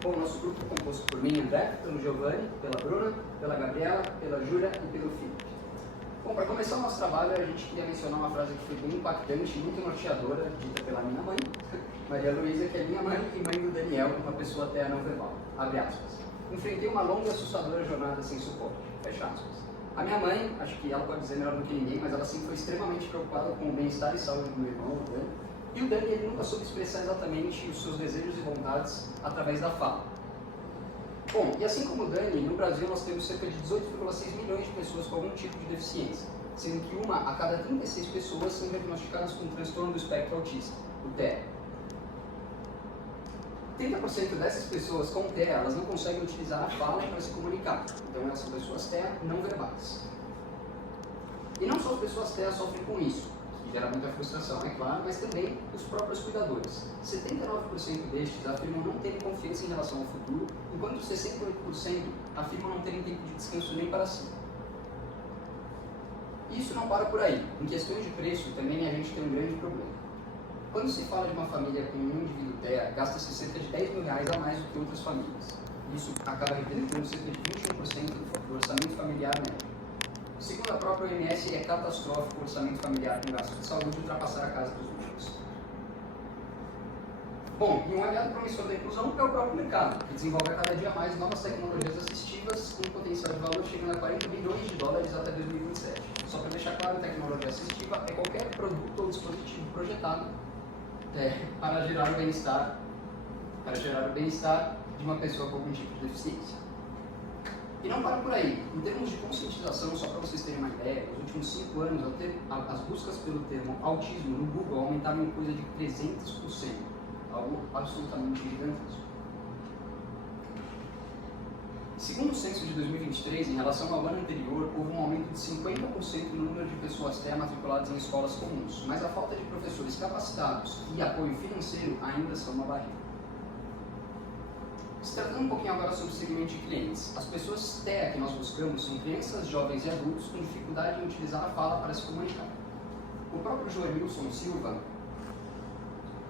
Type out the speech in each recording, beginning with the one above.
Bom, o nosso grupo é composto por mim, André, pelo Giovanni, pela Bruna, pela Gabriela, pela Júlia e pelo Felipe. Bom, para começar o nosso trabalho, a gente queria mencionar uma frase que foi bem impactante, muito norteadora, dita pela minha mãe, Maria Luísa, que é minha mãe e mãe do Daniel, uma pessoa até não verbal. Abre aspas. Enfrentei uma longa e assustadora jornada sem suporte. Fecha aspas. A minha mãe, acho que ela pode dizer melhor do que ninguém, mas ela sempre foi extremamente preocupada com o bem-estar e saúde do meu irmão, o Dani. E o Dani, ele nunca soube expressar exatamente os seus desejos e vontades através da fala. Bom, e assim como o Dani, no Brasil nós temos cerca de 18,6 milhões de pessoas com algum tipo de deficiência, sendo que uma a cada 36 pessoas são diagnosticadas com transtorno do espectro autista, o TEA. 30% dessas pessoas com TEA, elas não conseguem utilizar a fala para se comunicar, então elas são pessoas TEA não verbais. E não só as pessoas TEA sofrem com isso, que gera muita frustração, é claro, mas também os próprios cuidadores. 79% destes afirmam não terem confiança em relação ao futuro, enquanto 68% afirmam não terem tempo de descanso nem para si. E isso não para por aí. Em questões de preço, também a gente tem um grande problema. Quando se fala de uma família com um indivíduo TEA, gasta-se cerca de R$10 mil a mais do que outras famílias. Isso acaba representando cerca de 21% do orçamento familiar médio. Segundo a própria OMS, é catastrófico o orçamento familiar com gastos de saúde ultrapassar a casa dos últimos. Bom, e um aliado promissor da inclusão é o próprio mercado, que desenvolve a cada dia mais novas tecnologias assistivas com um potencial de valor chegando a $40 bilhões até 2027. Só para deixar claro, tecnologia assistiva é qualquer produto ou dispositivo projetado para gerar o bem-estar de uma pessoa com algum tipo de deficiência. E não para por aí. Em termos de conscientização, só para vocês terem uma ideia, nos últimos 5 anos, as buscas pelo termo autismo no Google aumentaram em coisa de 300%. Algo absolutamente gigantesco. Segundo o censo de 2023, em relação ao ano anterior, houve um aumento de 50% no número de pessoas TEA matriculadas em escolas comuns, mas a falta de professores capacitados e apoio financeiro ainda são uma barreira. Se tratando um pouquinho agora sobre o segmento de clientes, as pessoas TEA que nós buscamos são crianças, jovens e adultos com dificuldade em utilizar a fala para se comunicar. O próprio Joelilson Silva,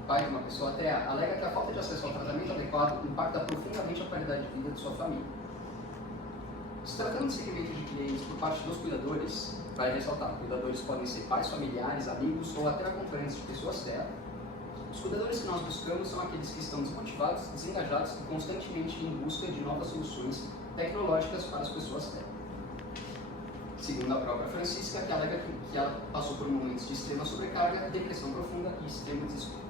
pai de uma pessoa TEA, alega que a falta de acesso ao tratamento adequado impacta profundamente a qualidade de vida de sua família. Se tratando de segmento de clientes por parte dos cuidadores, vale ressaltar, cuidadores podem ser pais, familiares, amigos ou até acompanhantes de pessoas TEA. Os cuidadores que nós buscamos são aqueles que estão desmotivados, desengajados e constantemente em busca de novas soluções tecnológicas para as pessoas TEA. Segundo a própria Francisca, que alega que ela passou por momentos de extrema sobrecarga, depressão profunda e extremo desespero.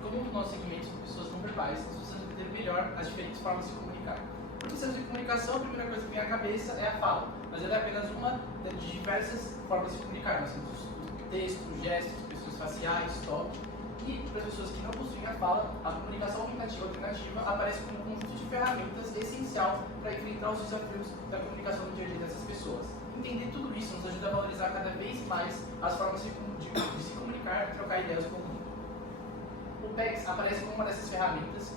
Como o nosso segmento são pessoas não verbais, nós precisamos entender melhor as diferentes formas de se comunicar. Por sistemas de comunicação, a primeira coisa que vem à cabeça é a fala, mas ela é apenas uma de diversas formas de comunicar. Nós temos o texto, gestos, expressões faciais, toque. E para as pessoas que não possuem a fala, a comunicação aumentativa alternativa aparece como um conjunto de ferramentas essencial para enfrentar os desafios da comunicação no dia a dia dessas pessoas. Entender tudo isso nos ajuda a valorizar cada vez mais as formas de se comunicar e trocar ideias com o mundo. O PECS aparece como uma dessas ferramentas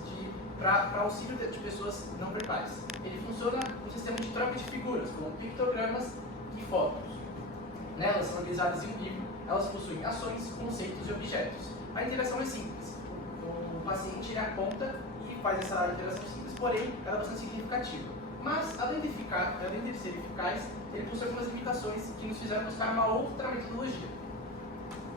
para auxílio de pessoas não verbais. Ele funciona no sistema de troca de figuras, como pictogramas e fotos. Nelas são organizadas em um livro, elas possuem ações, conceitos e objetos. A interação é simples. O paciente aponta e faz essa interação simples, porém, ela é bastante significativa. Mas, além de ser eficaz, ele possui algumas limitações que nos fizeram buscar uma outra metodologia,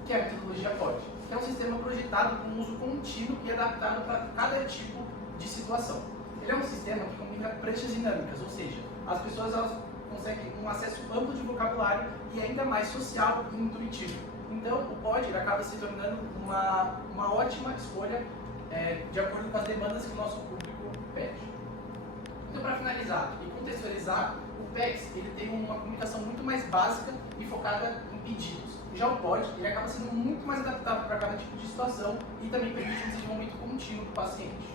que é a metodologia POD, que é um sistema projetado com uso contínuo e adaptado para cada tipo de situação. Ele é um sistema que comunica pranchas dinâmicas, ou seja, as pessoas elas conseguem um acesso amplo de vocabulário e ainda mais social e intuitivo. Então, o POD acaba se tornando uma ótima escolha de acordo com as demandas que o nosso público pede. Então, para finalizar e contextualizar, o PECS ele tem uma comunicação muito mais básica e focada em pedidos. Já o POD ele acaba sendo muito mais adaptado para cada tipo de situação e também permite um desenvolvimento contínuo do paciente.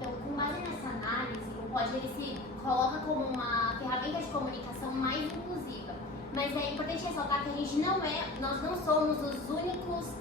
Então, com base nessa análise, o POD ele se coloca como uma ferramenta de comunicação mais inclusiva. Mas é importante ressaltar que nós não somos as únicas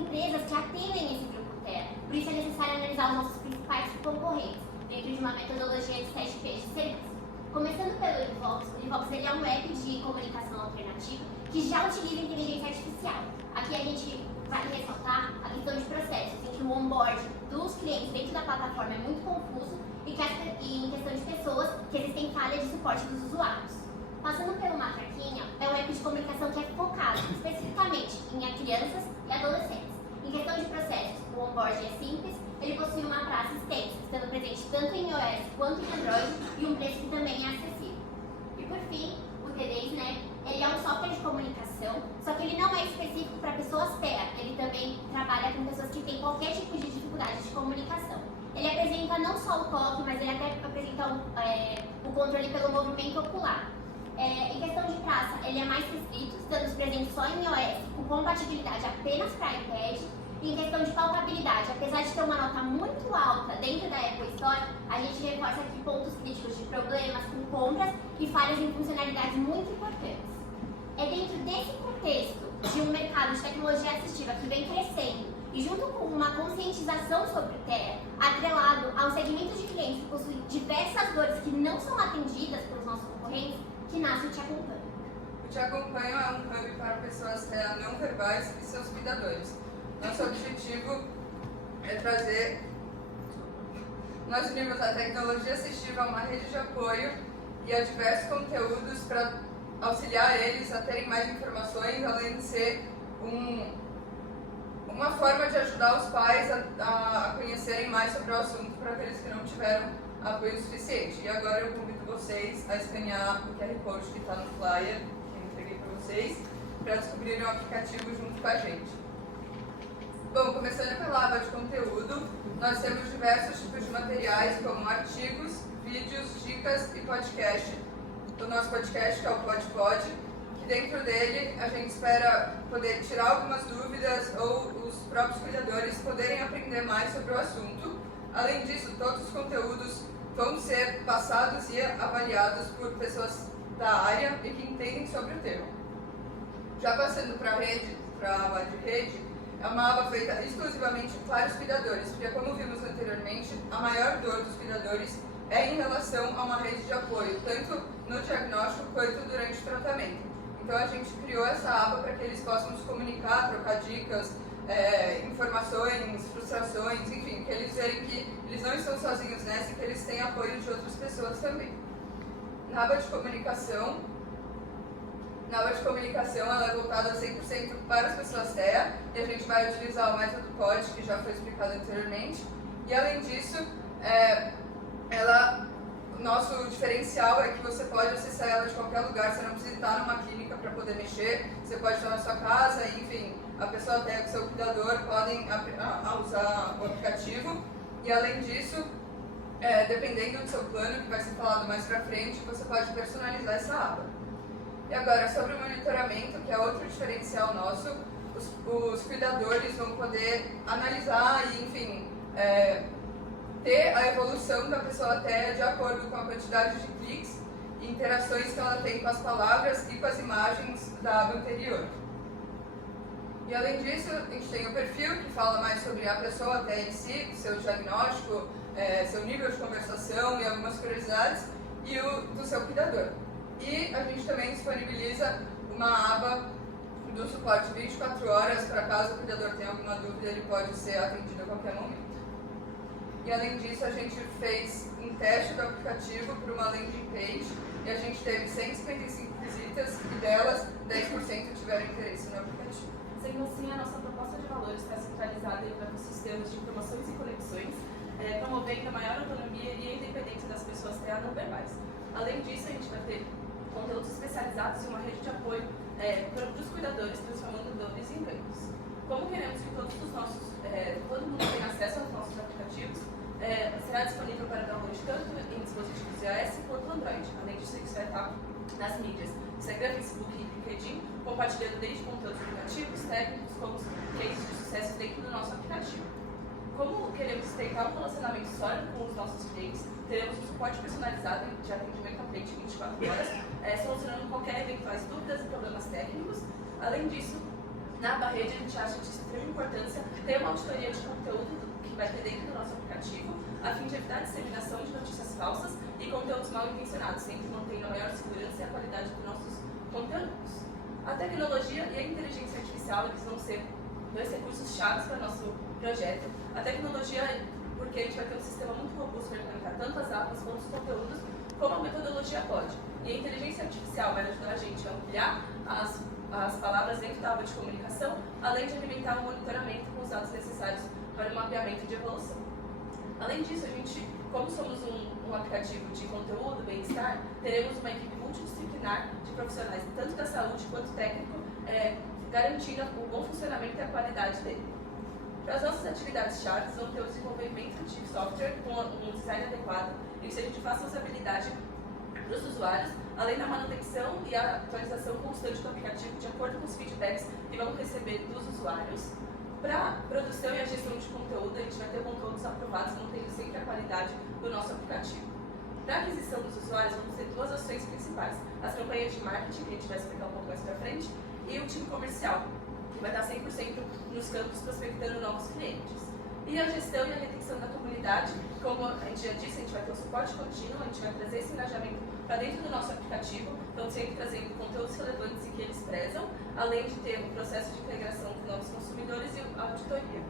empresas que atendem esse grupo TEA. Por isso é necessário analisar os nossos principais concorrentes, dentro de uma metodologia de 7 P's de serviço. Começando pelo Univox, o Univox ele é um app de comunicação alternativa que já utiliza inteligência artificial. Aqui a gente vale ressaltar a questão de processos, em que o onboard dos clientes dentro da plataforma é muito confuso e em questão de pessoas, que existem falhas de suporte dos usuários. Passando pelo Matraquinha, é um app de comunicação que é focado especificamente em crianças e adolescentes. Em questão de processos, o onboard é simples, ele possui uma praça extensa, estando presente tanto em iOS quanto em Android e um preço que também é acessível. E por fim, o T10, né? Ele é um software de comunicação, só que ele não é específico para pessoas TEA, ele também trabalha com pessoas que têm qualquer tipo de dificuldade de comunicação. Ele apresenta não só o toque, mas ele até apresenta o controle pelo movimento ocular. Em questão de praça, ele é mais restrito, estando presente só em iOS, com compatibilidade apenas para iPad. E em questão de palpabilidade, apesar de ter uma nota muito alta dentro da Apple Store, a gente reforça aqui pontos críticos de problemas com compras e falhas em funcionalidades muito importantes. É dentro desse contexto de um mercado de tecnologia assistiva que vem crescendo e junto com uma conscientização sobre o TEA, atrelado a um segmento de clientes que possui diversas dores que não são atendidas pelos nossos concorrentes, que nasce o Te Acompanho. O Te Acompanho é um hub para pessoas TEA não verbais e seus cuidadores. Nosso objetivo é trazer... Nós unimos a tecnologia assistiva a uma rede de apoio e a diversos conteúdos para auxiliar eles a terem mais informações, além de ser uma forma de ajudar os pais a conhecerem mais sobre o assunto para aqueles que não tiveram apoio suficiente. E agora eu convido vocês a escanear o QR Code que está no flyer que eu entreguei para vocês, para descobrirem o aplicativo junto com a gente. Bom, começando pela aba de conteúdo, nós temos diversos tipos de materiais, como artigos, vídeos, dicas e podcast. O nosso podcast, que é o PodPod, que dentro dele a gente espera poder tirar algumas dúvidas ou os próprios cuidadores poderem aprender mais sobre o assunto. Além disso, todos os conteúdos vão ser passados e avaliados por pessoas da área e que entendem sobre o tema. Já passando para a aba de rede, é uma aba feita exclusivamente para os cuidadores, porque como vimos anteriormente, a maior dor dos cuidadores é em relação a uma rede de apoio, tanto no diagnóstico quanto durante o tratamento. Então a gente criou essa aba para que eles possam se comunicar, trocar dicas, informações, frustrações, enfim, que eles verem que eles não estão sozinhos nessa e que eles têm apoio de outras pessoas também. Na aba de comunicação, ela é voltada 100% para as pessoas TEA e a gente vai utilizar o método POD, que já foi explicado anteriormente. E além disso, nosso diferencial é que você pode acessar ela de qualquer lugar, você não precisa estar numa clínica para poder mexer, você pode estar na sua casa, enfim, a pessoa TEA e o seu cuidador podem usar o aplicativo. E além disso, dependendo do seu plano, que vai ser falado mais para frente, você pode personalizar essa aba. E agora, sobre o monitoramento, que é outro diferencial nosso, os cuidadores vão poder analisar e, enfim, ter a evolução da pessoa TEA de acordo com a quantidade de cliques e interações que ela tem com as palavras e com as imagens da aba anterior. E além disso, a gente tem o perfil, que fala mais sobre a pessoa TEA em si, seu diagnóstico, seu nível de conversação e algumas curiosidades, e o do seu cuidador. E a gente também disponibiliza uma aba do suporte 24 horas, para caso o cuidador tenha alguma dúvida, ele pode ser atendido a qualquer momento. E além disso, a gente fez um teste do aplicativo por uma landing page e a gente teve 155 visitas e delas 10% tiveram interesse no aplicativo. Sendo assim, a nossa proposta de valores está centralizada em ecossistemas de informações e conexões, promovendo a maior autonomia e a independência das pessoas TEA não verbais. Além disso, a gente vai ter conteúdos especializados e uma rede de apoio para os cuidadores, transformando dores em ganhos. Como queremos que todo mundo tenha acesso aos nossos aplicativos, será disponível para download tanto em dispositivos iOS quanto Android. Além disso, isso vai estar nas mídias Instagram, Facebook e LinkedIn, compartilhando desde conteúdos educativos, técnicos, como cases de sucesso dentro do nosso aplicativo. Como queremos estreitar um relacionamento sólido com os nossos clientes, teremos um suporte personalizado de atendimento ao cliente 24 horas, solucionando qualquer eventuais dúvidas e problemas técnicos. Além disso, na aba rede, a gente acha de extrema importância ter uma auditoria de conteúdo que vai ter dentro do nosso aplicativo, a fim de evitar a disseminação de notícias falsas e conteúdos mal intencionados, sempre mantendo a maior segurança e a qualidade dos nossos conteúdos. A tecnologia e a inteligência artificial eles vão ser dois recursos chaves para o nosso projeto. A tecnologia, porque a gente vai ter um sistema muito robusto para implementar tanto as APAs quanto os conteúdos, como a metodologia pode. E a inteligência artificial vai ajudar a gente a ampliar as palavras dentro da aba de comunicação, além de alimentar o monitoramento com os dados necessários para o mapeamento de evolução. Além disso, a gente, como somos um aplicativo de conteúdo, bem-estar, teremos uma equipe multidisciplinar de profissionais, tanto da saúde quanto técnico, garantindo o bom funcionamento e a qualidade dele. Para as nossas atividades-chave, vão ter o desenvolvimento de software com um design adequado e que seja de fácil usabilidade para os usuários, além da manutenção e a atualização constante do aplicativo de acordo com os feedbacks que vamos receber dos usuários. Para a produção e a gestão de conteúdo, a gente vai ter conteúdos aprovados, mantendo sempre a qualidade do nosso aplicativo. Para a aquisição dos usuários, vamos ter duas ações principais: as campanhas de marketing, que a gente vai explicar um pouco mais para frente, e o time comercial, que vai estar 100% nos campos prospectando novos clientes. E a gestão e a retenção da comunidade, como a gente já disse, a gente vai ter o suporte contínuo, a gente vai trazer esse engajamento para dentro do nosso aplicativo, então sempre trazendo conteúdos relevantes e que eles prezam, além de ter um processo de integração com novos consumidores e a auditoria.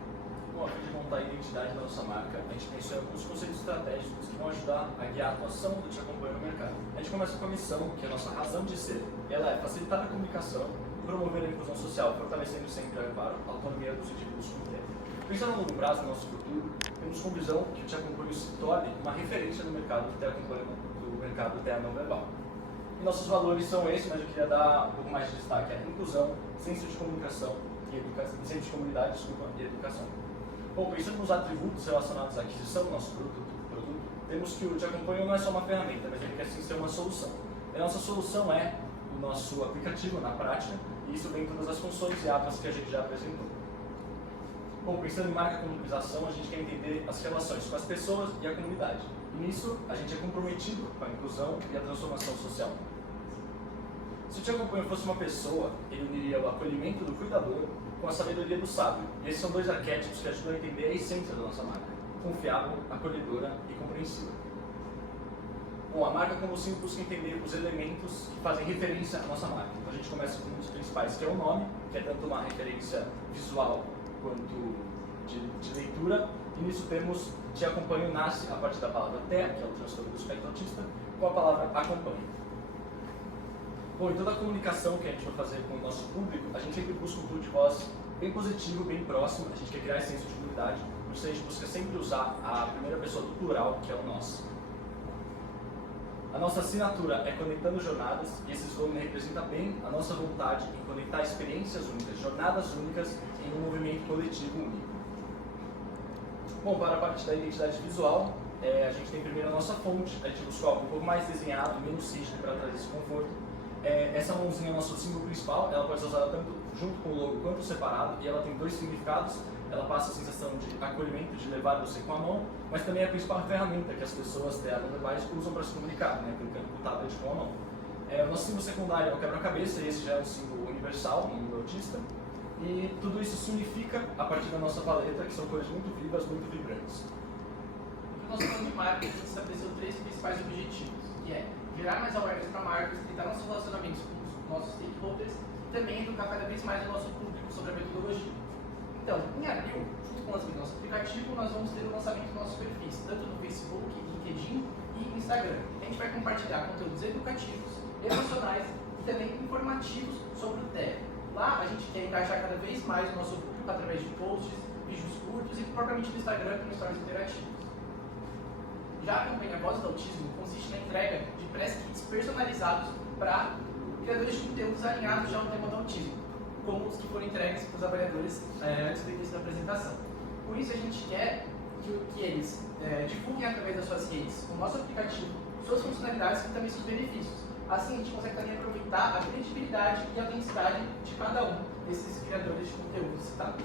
Bom, a fim de montar a identidade da nossa marca, a gente pensou em alguns conceitos estratégicos que vão ajudar a guiar a atuação do Te Acompanho no mercado. A gente começa com a missão, que é a nossa razão de ser. Ela é facilitar a comunicação e promover a inclusão social, fortalecendo sempre, claro, a autonomia dos indivíduos com o tempo. Pensando a longo prazo no nosso futuro, temos como visão que o Te Acompanho se torne uma referência no mercado do Te Acompanho, do mercado TEA não verbal. E nossos valores são esses, mas eu queria dar um pouco mais de destaque: a inclusão, senso de comunicação e educação, senso de comunidade, e educação. Bom, pensando nos atributos relacionados à aquisição do nosso produto, temos que o Te Acompanho não é só uma ferramenta, mas ele quer sim ser uma solução. E a nossa solução é o nosso aplicativo na prática, e isso vem em todas as funções e APAs que a gente já apresentou. Bom, pensando em marca comunicação, a gente quer entender as relações com as pessoas e a comunidade. E nisso, a gente é comprometido com a inclusão e a transformação social. Se o Te Acompanho fosse uma pessoa, ele uniria o acolhimento do cuidador com a sabedoria do sábio. E esses são dois arquétipos que ajudam a entender a essência da nossa marca: confiável, acolhedora e compreensiva. Bom, a marca como símbolo busca entender os elementos que fazem referência à nossa marca. Então a gente começa com um dos principais, que é o nome, que é tanto uma referência visual quanto de leitura. E nisso temos Te Acompanho nasce a partir da palavra TEA, que é o transtorno do espectro autista, com a palavra acompanhe. Bom, em toda a comunicação que a gente vai fazer com o nosso público, a gente sempre busca um tom de voz bem positivo, bem próximo. A gente quer criar esse senso de comunidade, por isso a gente busca sempre usar a primeira pessoa do plural, que é o nosso. A nossa assinatura é Conectando Jornadas, e esse slogan representa bem a nossa vontade em conectar experiências únicas, jornadas únicas, em um movimento coletivo único. Bom, para a parte da identidade visual, a gente tem primeiro a nossa fonte. A gente buscou algo um pouco mais desenhado, menos rígido, para trazer esse conforto. Essa mãozinha é o nosso símbolo principal. Ela pode ser usada tanto junto com o logo quanto separado, e ela tem dois significados. Ela passa a sensação de acolhimento, de levar você com a mão, mas também é a principal ferramenta que as pessoas verbais usam para se comunicar, né, clicando no tablet com a mão. O nosso símbolo secundário é o quebra-cabeça, e esse já é um símbolo universal no mundo autista. E tudo isso se unifica a partir da nossa paleta, que são cores muito vivas, muito vibrantes. No nosso plano de marca, a gente estabeleceu três principais objetivos, que é gerar mais awareness para marcas, tentar nossos relacionamentos com os nossos stakeholders e também educar cada vez mais o nosso público sobre a metodologia. Então, em abril, junto com o lançamento do nosso aplicativo, nós vamos ter o lançamento dos nossos perfis, tanto no Facebook, LinkedIn e Instagram. A gente vai compartilhar conteúdos educativos, emocionais e também informativos sobre o TEA. Lá a gente quer engajar cada vez mais o nosso público através de posts, vídeos curtos e propriamente no Instagram com stories interativos. Já a campanha Voz do Autismo consiste na entrega de press kits personalizados para criadores de conteúdos alinhados já ao tema do autismo, como os que foram entregues para os avaliadores antes do início da apresentação. Com isso a gente quer que eles divulguem através das suas redes o nosso aplicativo, suas funcionalidades e também seus benefícios. Assim, a gente consegue também aproveitar a credibilidade e a autenticidade de cada um desses criadores de conteúdos citados.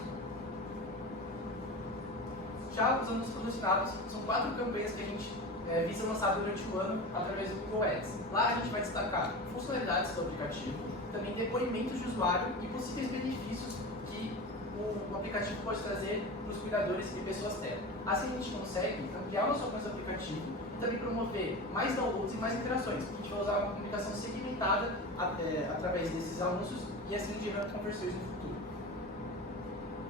Já os anúncios patrocinados são 4 campanhas que a gente visa lançar durante o ano através do Google Ads. Lá a gente vai destacar funcionalidades do aplicativo, também depoimentos de usuário e possíveis benefícios que o aplicativo pode trazer para os cuidadores e pessoas TEA. Assim a gente consegue ampliar o nosso alcance do aplicativo e também promover mais downloads e mais interações. A gente vai usar uma comunicação segmentada através desses anúncios e assim gerando conversões no futuro.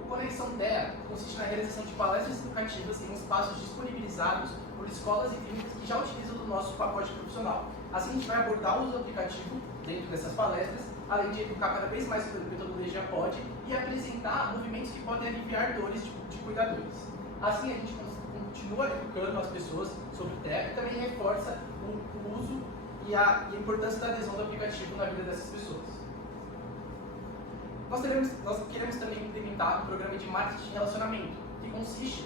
O Conexão TEA consiste na realização de palestras educativas em espaços disponibilizados por escolas e clínicas que já utilizam do nosso pacote profissional. Assim, a gente vai abordar o uso do aplicativo dentro dessas palestras, além de educar cada vez mais sobre a metodologia POD e apresentar movimentos que podem aliviar dores de cuidadores. Assim, a gente continua educando as pessoas sobre o TEA e também reforça o uso e a importância da adesão do aplicativo na vida dessas pessoas. Nós queremos também implementar um programa de marketing de relacionamento, que consiste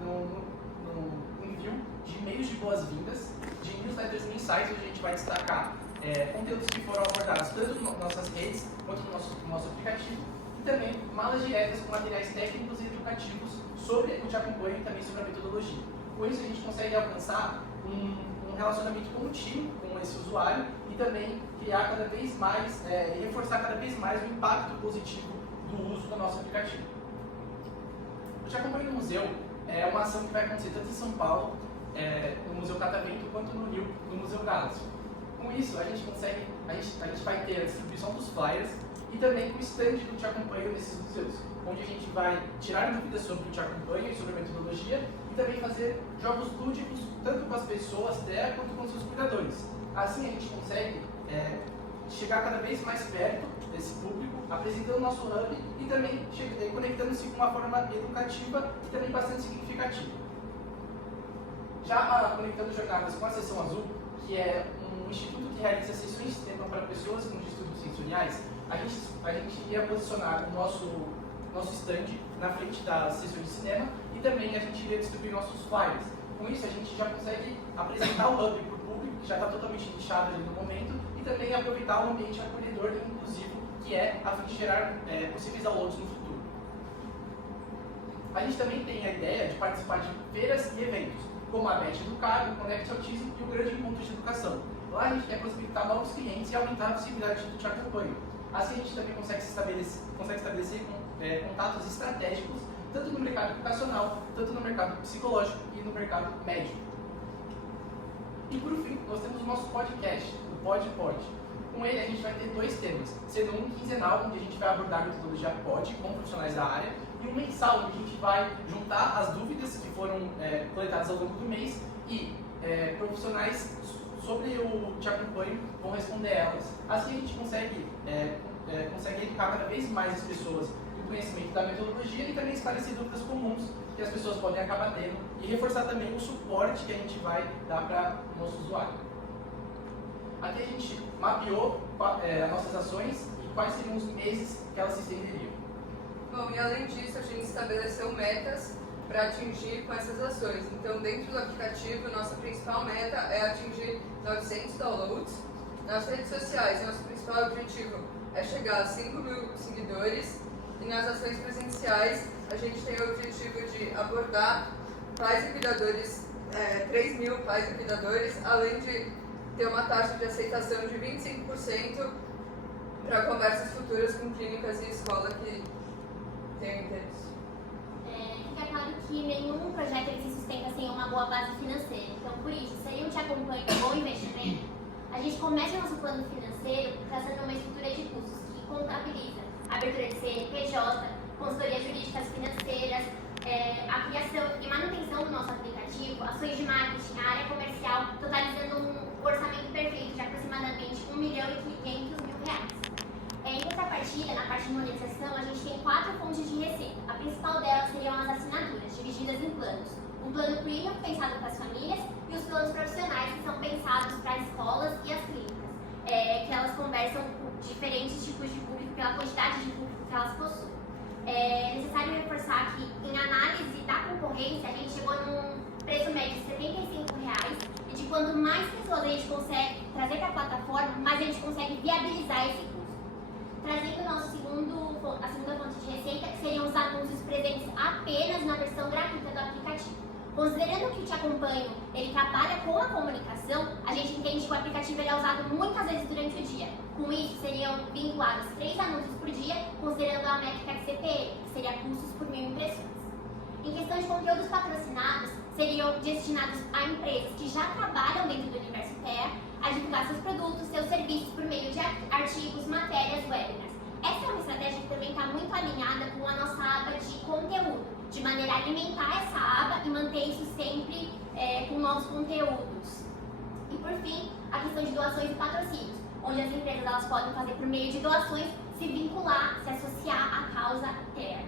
no envio de e-mails de boas-vindas, de newsletters mensais, onde a gente vai destacar conteúdos que foram abordados tanto nas nossas redes quanto no nosso aplicativo, e também malas diretas com materiais técnicos e educativos sobre o Te Acompanho e também sobre a metodologia. Com isso, a gente consegue alcançar um relacionamento contínuo com esse usuário e também criar cada vez mais, reforçar cada vez mais o impacto positivo do uso do nosso aplicativo. O Te Acompanho no Museu é uma ação que vai acontecer tanto em São Paulo, no Museu Catavento, quanto no Rio, no Museu Galaxy. Com isso, a gente vai ter a distribuição dos flyers e também o stand do Te Acompanho nesses museus, onde a gente vai tirar dúvidas sobre o Te Acompanho e sobre a metodologia e também fazer jogos lúdicos tanto com as pessoas TEA quanto com os seus cuidadores. Assim a gente consegue chegar cada vez mais perto desse público, apresentando o nosso hub e também conectando-se com uma forma educativa e também bastante significativa. Já conectando jornadas com a Seção Azul, que é um instituto que realiza sessões de cinema para pessoas com distúrbios sensoriais, a gente iria posicionar o nosso stand na frente das sessões de cinema e também a gente iria distribuir nossos flyers. Com isso, a gente já consegue apresentar o hub para o público, que já está totalmente nichado ali no momento, e também aproveitar o ambiente acolhedor e inclusivo, que é a fim de gerar possíveis downloads no futuro. A gente também tem a ideia de participar de feiras e eventos, como a Bet Educar, o Connect Autism e o Grande Encontro de Educação. Lá a gente quer prospectar novos clientes e aumentar a possibilidade do Te Acompanho. Assim a gente também consegue estabelecer contatos estratégicos, tanto no mercado educacional, tanto no mercado psicológico e no mercado médico. E por fim, nós temos o nosso podcast, o PodPod. Com ele a gente vai ter 2 temas, sendo um quinzenal, onde a gente vai abordar a metodologia POD com profissionais da área, e um mensal, onde a gente vai juntar as dúvidas que foram coletadas ao longo do mês e profissionais sobre o Te Acompanho vão responder elas. Assim a gente consegue educar cada vez mais as pessoas no conhecimento da metodologia e também esclarecer dúvidas comuns que as pessoas podem acabar tendo e reforçar também o suporte que a gente vai dar para o nosso usuário. Aqui a gente mapeou as nossas ações e quais seriam os meses que elas se estenderiam. Bom, e além disso, a gente estabeleceu metas para atingir com essas ações. Então, dentro do aplicativo, nossa principal meta é atingir 900 downloads. Nas redes sociais, nosso principal objetivo é chegar a 5.000 seguidores. E nas ações presenciais, a gente tem o objetivo de abordar pais e cuidadores, 3.000 pais e cuidadores, além de ter uma taxa de aceitação de 25% para conversas futuras com clínicas e escola que tenham interesse. Fica claro que nenhum projeto ele se sustenta sem uma boa base financeira. Então, por isso, se eu Te Acompanho um bom investimento, a gente começa o nosso plano financeiro trazendo uma estrutura de custos que contabiliza a abertura de CNPJ, consultorias jurídicas financeiras, a criação e manutenção do nosso aplicativo, ações de marketing, a área comercial, totalizando um orçamento perfeito de aproximadamente R$1,5 milhão. Em contrapartida, na parte de monetização, a gente tem 4 fontes de receita. A principal delas seriam as assinaturas, divididas em planos. Um plano premium, pensado para as famílias, e os planos profissionais, que são pensados para as escolas e as clínicas, que elas conversam com diferentes tipos de público pela quantidade de público que elas possuem. É necessário reforçar que, em análise da concorrência, a gente chegou num preço médio de R$75, e de quanto mais pessoas a gente consegue trazer para a plataforma, mais a gente consegue viabilizar esse custo. Trazendo a segunda fonte de receita, que seriam os anúncios presentes apenas na versão gratuita do aplicativo. Considerando que o Te Acompanho ele trabalha com a comunicação, a gente entende que o aplicativo ele é usado muitas vezes durante o dia. Com isso, seriam vinculados 3 anúncios por dia, considerando a métrica de CPM, que seria custos por 1.000 impressões. Em questão de conteúdos patrocinados, seriam destinados a empresas que já trabalham dentro do universo TEA a divulgar seus produtos, seus serviços por meio de artigos, matérias, webinars. Essa é uma estratégia que também está muito alinhada com a nossa aba de conteúdo, de maneira a alimentar essa aba e manter isso sempre com novos conteúdos. E por fim, a questão de doações e patrocínios, onde as empresas elas podem fazer por meio de doações, se vincular, se associar à causa terra.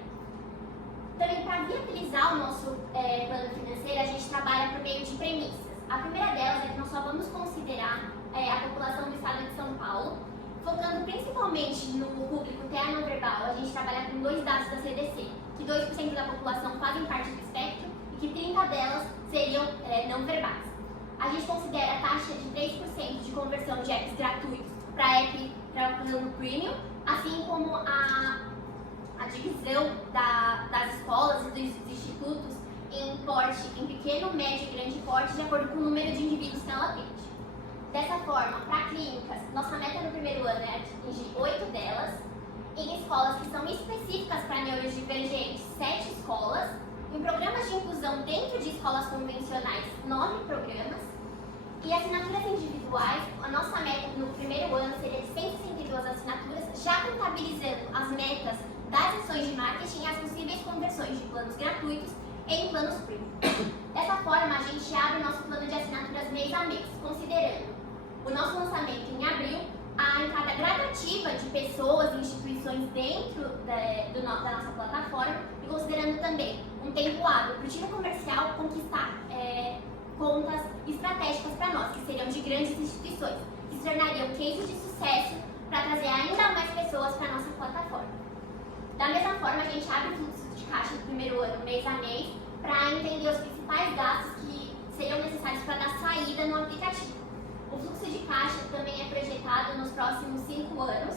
Também, para viabilizar o nosso plano financeiro, a gente trabalha por meio de premissas. A primeira delas é que nós só vamos considerar a população do estado de São Paulo, focando principalmente no público TEA não verbal. A gente trabalha com 2 dados da CDC, que 2% da população fazem parte do espectro e que 30 delas seriam não verbais. A gente considera a taxa de 3% de conversão de apps gratuitos para o plano premium, assim como a divisão das escolas e dos institutos em porte, em pequeno, médio e grande porte, de acordo com o número de indivíduos que ela atende. Dessa forma, para clínicas, nossa meta no primeiro ano é atingir 8 delas, em escolas que são específicas para neurodivergentes, 7 escolas, em programas de inclusão dentro de escolas convencionais, 9 programas, e assinaturas individuais, a nossa meta no primeiro ano seria de 162 assinaturas, já contabilizando as metas das ações de marketing e as possíveis conversões de planos gratuitos em planos premium. Dessa forma, a gente abre o nosso plano de assinaturas mês a mês, considerando o nosso lançamento em abril, a entrada gradativa de pessoas e instituições dentro da nossa plataforma e considerando também um tempo hábil para o time comercial conquistar contas estratégicas para nós, que seriam de grandes instituições, que se tornariam cases de sucesso para trazer ainda mais pessoas para a nossa plataforma. Da mesma forma, a gente abre o fluxo de caixa do primeiro ano, mês a mês, para entender os principais gastos que seriam necessários para dar saída no aplicativo. O fluxo de caixa também é projetado nos próximos 5 anos,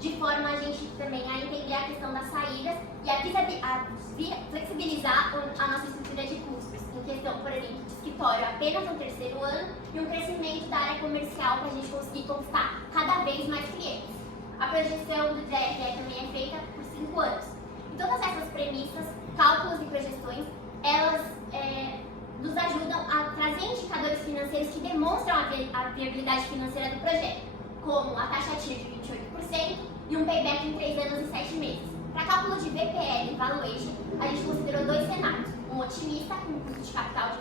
de forma a gente também a entender a questão das saídas e a flexibilizar a nossa estrutura de custos, em questão, por exemplo, de escritório apenas no terceiro ano e um crescimento da área comercial para a gente conseguir conquistar cada vez mais clientes. A projeção do DRE também é feita por 5 anos. E todas essas premissas, cálculos e projeções, elas nos ajudam a trazer indicadores financeiros que demonstram a viabilidade financeira do projeto, como a taxa TIR de 28% e um payback em 3 anos e 7 meses. Para cálculo de VPL e valuation, a gente considerou 2 cenários, um otimista, com um custo de capital de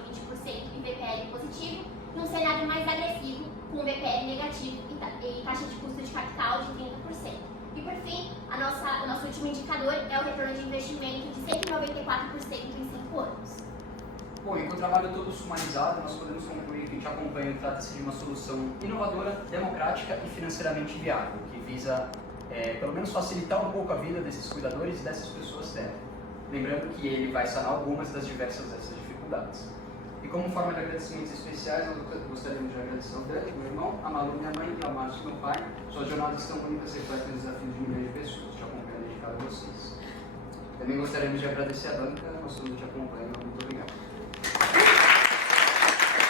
20% e VPL positivo, e um cenário mais agressivo, com VPL negativo e taxa de custo de capital de 30%. E por fim, o nosso último indicador é o retorno de investimento de 194% em 5 anos. Bom, e com o trabalho todo sumarizado, nós podemos concluir que a gente acompanha trata-se de uma solução inovadora, democrática e financeiramente viável, que visa, pelo menos, facilitar um pouco a vida desses cuidadores e dessas pessoas terra. Lembrando que ele vai sanar algumas das diversas dessas dificuldades. E como forma de agradecimentos especiais, nós gostaríamos de agradecer ao Dani, meu irmão, a Malu, minha mãe, e ao Márcio, meu pai. Suas jornadas estão bonitas, refletem os desafios de milhões de pessoas. Te acompanhando dedicado a vocês. Também gostaríamos de agradecer a Danca, nosso te acompanha. Muito obrigado.